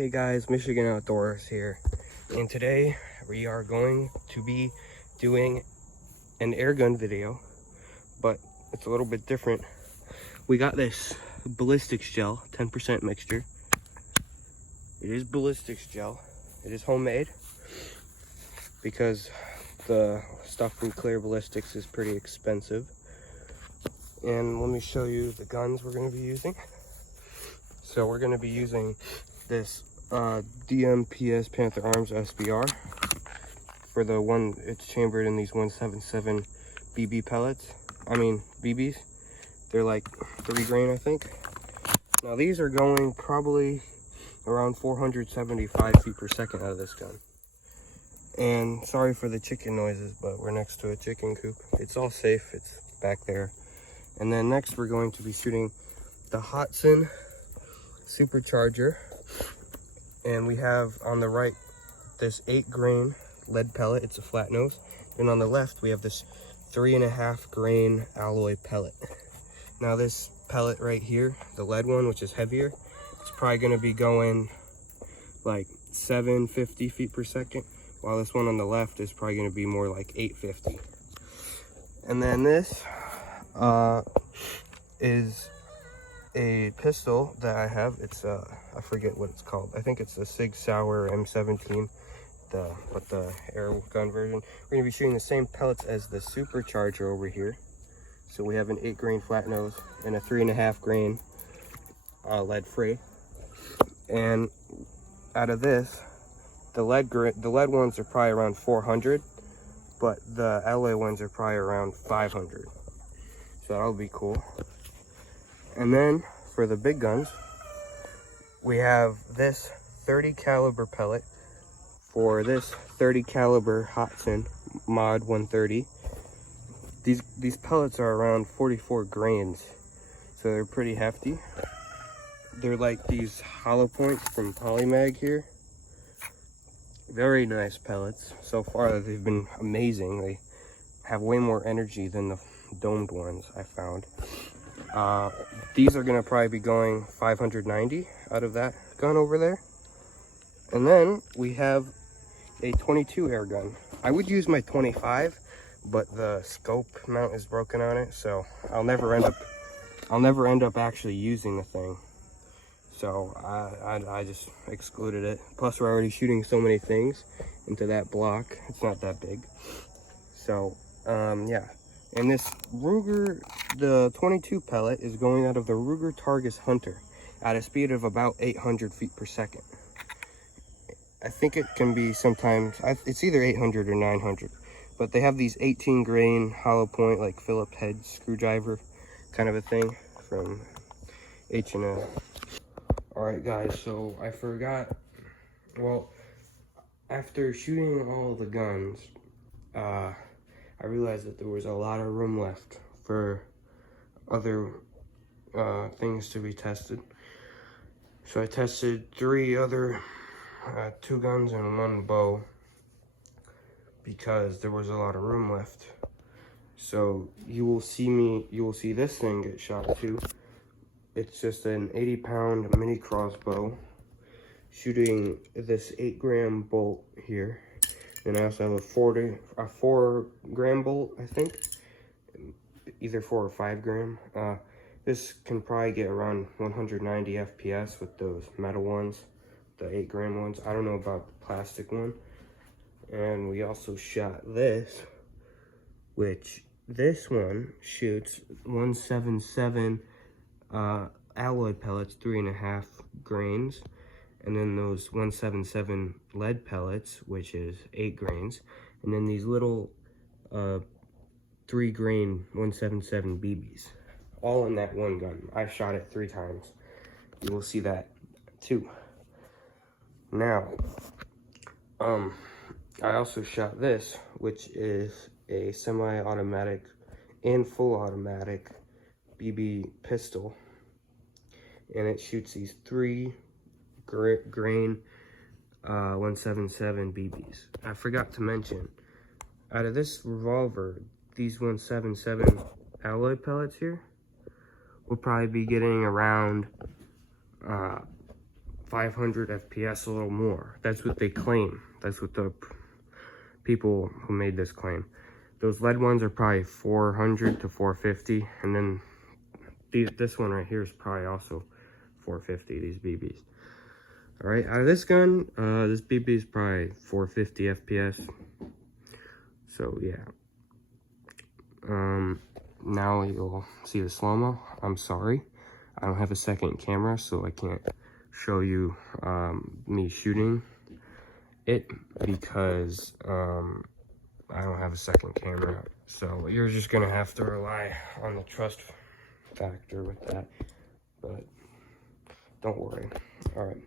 Hey guys, Michigan Outdoors here, and today we are going to be doing an airgun video, but it's a little bit different. We got this Ballistics Gel 10% mixture. It is Ballistics Gel. It is homemade because the stuff from Clear Ballistics is pretty expensive. And let me show you the guns we're going to be using. So we're going to be using this DMPS Panther Arms SBR for the one. It's chambered in these 177 BB pellets. BBs. They're like 3 grain, I think. Now these are going probably around 475 feet per second out of this gun. And sorry for the chicken noises, but we're next to a chicken coop. It's all safe. It's back there. And then next we're going to be shooting the Hatsan Supercharger. And we have on the right this 8 grain lead pellet. It's a flat nose. And on the left we have this 3.5 grain alloy pellet. Now this pellet right here, the lead one, which is heavier, it's probably going to be going like 750 feet per second, while this one on the left is probably going to be more like 850. And then this is a pistol that I have. It's I forget what it's called. I think it's the Sig Saur M17, but the air gun version. We're gonna be shooting the same pellets as the Supercharger over here. So we have an 8 grain flat nose and a 3.5 grain lead free. And out of this, the lead ones are probably around 400, but the alloy ones are probably around 500. So that'll be cool. And then for the big guns, we have this 30 caliber pellet for this 30 caliber Hatsan Mod 130. These pellets are around 44 grains, so they're pretty hefty. They're like these hollow points from Polymag here. Very nice pellets. So far they've been amazing. They have way more energy than the domed ones I found. These are gonna probably be going 590 out of that gun over there. And then we have a 22 air gun. I would use my 25, but the scope mount is broken on it, so I'll never end up actually using the thing. So I just excluded it. Plus we're already shooting so many things into that block. It's not that big. So yeah. And this Ruger, the 22 pellet is going out of the Ruger Targis Hunter at a speed of about 800 feet per second. I think it can be sometimes, it's either 800 or 900, but they have these 18 grain hollow point, like Phillips head screwdriver kind of a thing from H&M. All right guys, so I forgot, well, after shooting all the guns, I realized that there was a lot of room left for other things to be tested. So I tested 3 other 2 guns and 1 bow because there was a lot of room left. So you will see this thing get shot too. It's just an 80-pound mini crossbow shooting this 8 gram bolt here. And I also have a 4 gram bolt, I think, either 4 or 5 gram. This can probably get around 190 FPS with those metal ones, the 8 gram ones. I don't know about the plastic one. And we also shot this, which this one shoots 177 alloy pellets, 3.5 grains. And then those 177 lead pellets, which is 8 grains. And then these little 3 grain 177 BBs. All in that one gun. I shot it 3 times. You will see that too. Now, I also shot this, which is a semi-automatic and full automatic BB pistol. And it shoots these 3 grain 177 BBs. I forgot to mention, out of this revolver, these 177 alloy pellets here will probably be getting around 500 FPS, a little more. That's what they claim. That's what the people who made this claim. Those LED ones are probably 400 to 450, and then this one right here is probably also 450, these BBs. All right, out of this gun, this BB is probably 450 FPS. So yeah. Now you'll see the slow-mo. I'm sorry, I don't have a second camera, so I can't show you me shooting it because I don't have a second camera. So you're just gonna have to rely on the trust factor with that. But don't worry. All right.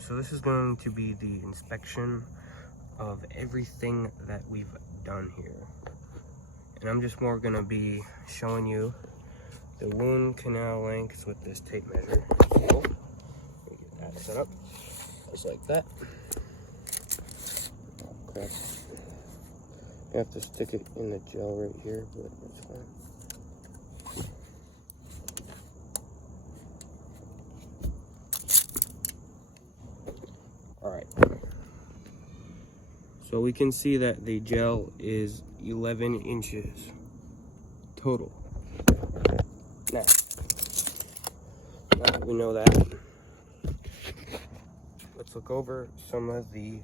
so this is going to be the inspection of everything that we've done here. And I'm just more gonna be showing you the wound canal lengths with this tape measure. So, let me get that set up, just like that. Oh, crap. I have to stick it in the gel right here, but that's fine. All right. So we can see that the gel is 11 inches total. Now that we know that, let's look over some of the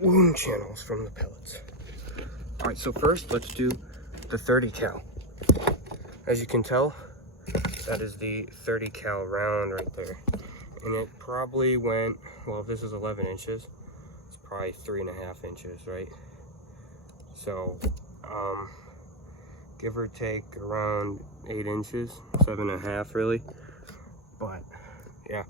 wound channels from the pellets. All right, so first let's do the 30 cal. As you can tell, that is the 30 cal round right there. And it probably went, well, if this is 11 inches, it's probably 3.5 inches, right? So, give or take around 8 inches, 7.5 really. But, yeah.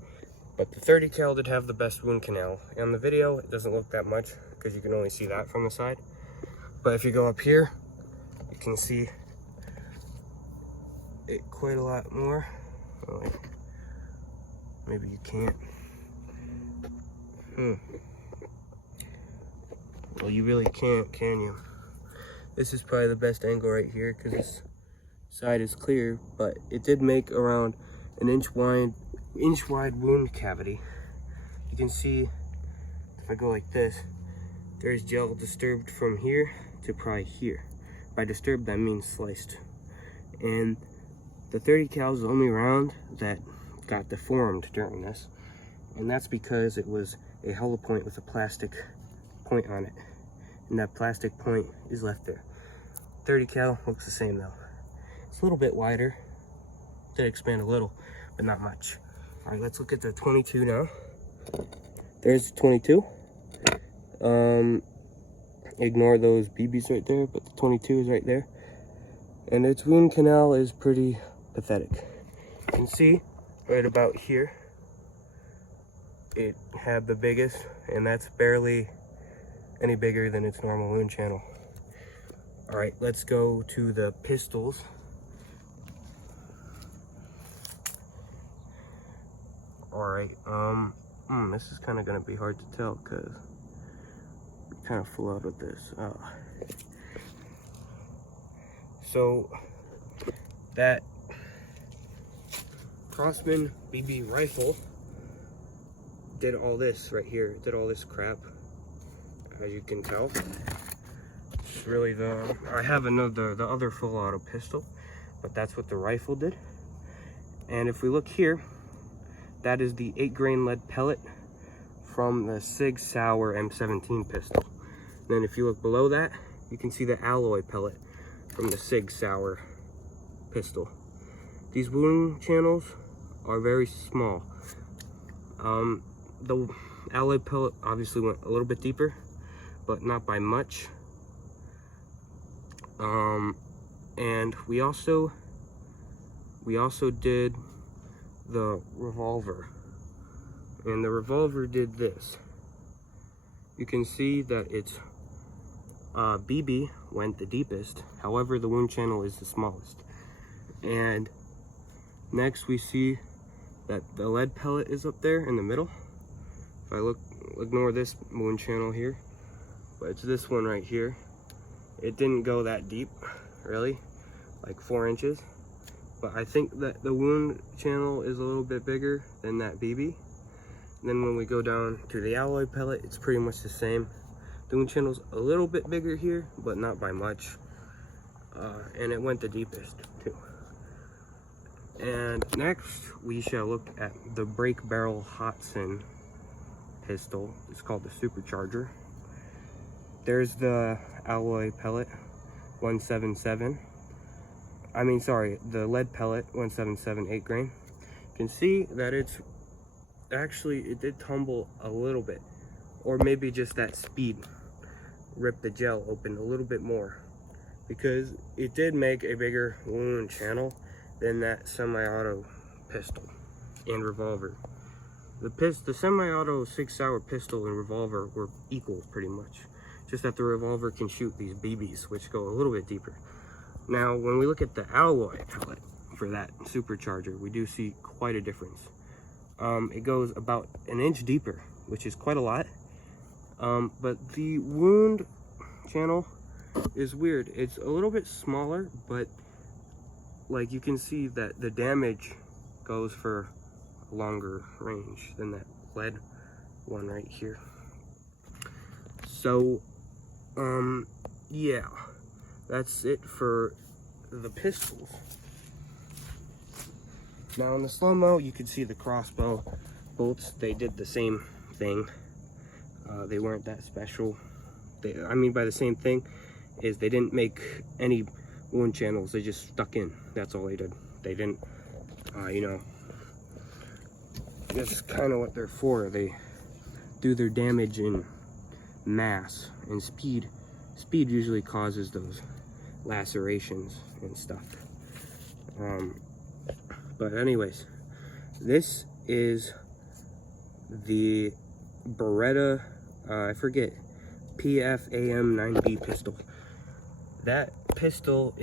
But the 30 cal did have the best wound canal. On the video, it doesn't look that much because you can only see that from the side. But if you go up here, you can see it quite a lot more. Well, maybe you can't. Well, you really can't, can you? This is probably the best angle right here because this side is clear, but it did make around an inch wide wound cavity. You can see if I go like this, there's gel disturbed from here to probably here. By disturbed, that means sliced. And the 30 cal is the only round that got deformed during this, and that's because it was a hollow point with a plastic point on it, and that plastic point is left there. 30 cal looks the same though. It's a little bit wider, did expand a little, but not much. All right, let's look at the 22 now. There's the 22. Ignore those BBs right there, but the 22 is right there, and its wound canal is pretty pathetic. You can see right about here it had the biggest, and that's barely any bigger than its normal wound channel. All right, let's go to the pistols. All right, this is kind of gonna be hard to tell because we kind of flew out with this. So that Crossman BB rifle did all this right here, did all this crap, as you can tell. It's really I have the other full auto pistol, but that's what the rifle did. And if we look here, that is the 8-grain lead pellet from the Sig Saur M17 pistol. Then if you look below that, you can see the alloy pellet from the Sig Saur pistol. These wound channels are very small. The alloy pellet obviously went a little bit deeper, but not by much. And we also did the revolver, and the revolver did this. You can see that its BB went the deepest, however the wound channel is the smallest. And next we see that the lead pellet is up there in the middle. If I look, ignore this wound channel here, but it's this one right here. It didn't go that deep, really, like 4 inches. But I think that the wound channel is a little bit bigger than that BB. And then when we go down to the alloy pellet, it's pretty much the same. The wound channel's a little bit bigger here, but not by much. And it went the deepest too. And next, we shall look at the break barrel Hatsan pistol. It's called the Supercharger. There's the alloy pellet 177. I mean, sorry, the lead pellet 177 8-grain. You can see that it's actually, it did tumble a little bit, or maybe just that speed ripped the gel open a little bit more, because it did make a bigger wound channel than that semi-auto pistol and revolver. The semi-auto Sig Sauer pistol and revolver were equal pretty much. Just that the revolver can shoot these BBs, which go a little bit deeper. Now, when we look at the alloy pellet for that supercharger, we do see quite a difference. It goes about an inch deeper, which is quite a lot. But the wound channel is weird. It's a little bit smaller, but like you can see that the damage goes for a longer range than that lead one right here. So, yeah, that's it for the pistols. Now in the slow-mo, you can see the crossbow bolts. They did the same thing. They weren't that special. I mean by the same thing is they didn't make any wound channels. They just stuck in. That's all they did. They didn't, you know, that's kind of what they're for. They do their damage in mass, and speed usually causes those lacerations and stuff. But anyways, this is the Beretta, I forget, PFAM9B pistol. That pistol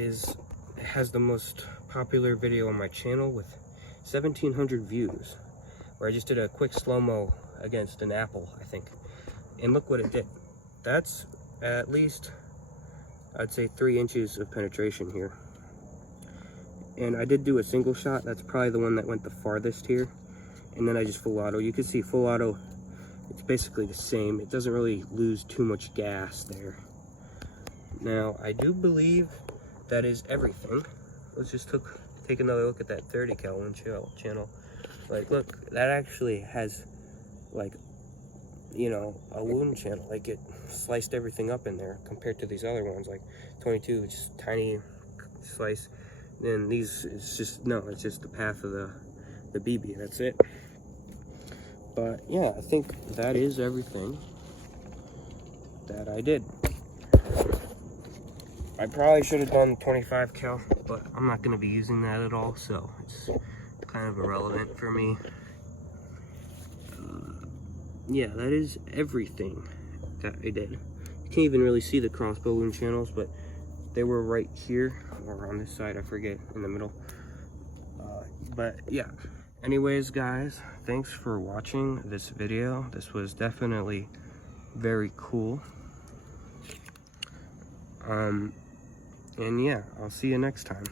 has the most popular video on my channel with 1,700 views, where I just did a quick slow-mo against an apple, I think. And look what it did. That's at least, I'd say 3 inches of penetration here. And I did do a single shot. That's probably the one that went the farthest here. And then I just full auto. You can see full auto, it's basically the same. It doesn't really lose too much gas there. Now, I do believe that is everything. Let's just take another look at that 30 cal wound channel. Like, look, that actually has, like, you know, a wound channel. Like, it sliced everything up in there compared to these other ones, like 22, just tiny slice. And these, it's just the path of the BB. That's it. But yeah, I think that is everything that I did. I probably should have done 25 cal, but I'm not going to be using that at all, so it's kind of irrelevant for me. Yeah, that is everything that I did. You can't even really see the crossbow wound channels, but they were right here, or on this side, I forget, in the middle. But yeah, anyways guys, thanks for watching this video. This was definitely very cool. And yeah, I'll see you next time.